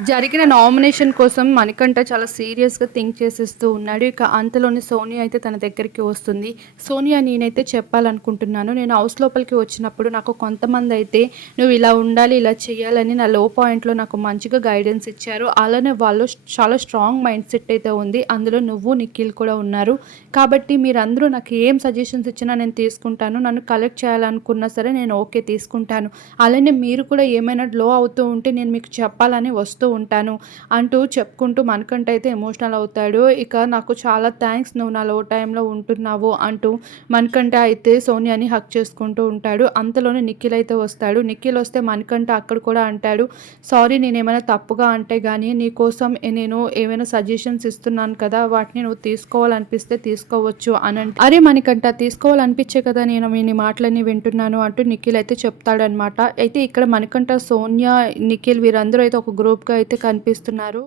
జరిగిన నామినేషన్ కోసం మణికంఠ చాలా సీరియస్‌గా థింక్ చేసేస్తూ ఉన్నాడు. ఇక అంతలోనే సోనియా అయితే తన దగ్గరికి వస్తుంది. "సోనియా, నేనైతే చెప్పాలనుకుంటున్నాను. నేను హౌస్ లోపలికి వచ్చినప్పుడు నాకు కొంతమందయితే నువ్వు ఇలా ఉండాలి, ఇలా చేయాలని నా లో పాయింట్‌లో నాకు మంచిగా గైడెన్స్ ఇచ్చారు. అలానే వాళ్ళు చాలా స్ట్రాంగ్ మైండ్ సెట్ అయితే ఉంది. అందులో నువ్వు, నిఖిల్ కూడా ఉన్నారు. కాబట్టి మీరందరూ నాకు ఏం సజెషన్స్ ఇచ్చినా నేను తీసుకుంటాను. నన్ను కలెక్ట్ చేయాలనుకున్నా సరే నేను ఓకే తీసుకుంటాను. అలానే మీరు కూడా ఏమైనా లో అవుతూ ఉంటే నేను మీకు చెప్పాలని వస్తూ ఉంటాను" అంటూ చెప్పుకుంటూ మనకంట అయితే ఎమోషనల్ అవుతాడు. ఇక నాకు చాలా థ్యాంక్స్, నువ్వు నా లో టైంలో ఉంటున్నావు అంటూ మనకంట అయితే సోనియాని హగ్ చేసుకుంటూ ఉంటాడు. అంతలోనే నిఖిల్ అయితే వస్తాడు. నిఖిల్ వస్తే మనకంట అక్కడ కూడా అంటాడు, "సారీ, నేనేమైనా తప్పుగా అంటే గానీ నీకోసం నేను ఏమైనా సజెషన్స్ ఇస్తున్నాను కదా, వాటిని నువ్వు తీసుకోవాలనిపిస్తే తీసుకోవచ్చు" అనంటే, "అరే మణికంఠ, తీసుకోవాలనిపించే కదా నేను నీ మాటలన్నీ వింటున్నాను" అంటూ నిఖిల్ అయితే చెప్తాడనమాట. అయితే ఇక్కడ మణికంఠ, సోనియా, నిఖిల్ వీరందరూ అయితే ఒక గ్రూప్‌గా అయితే కనిపిస్తున్నారు.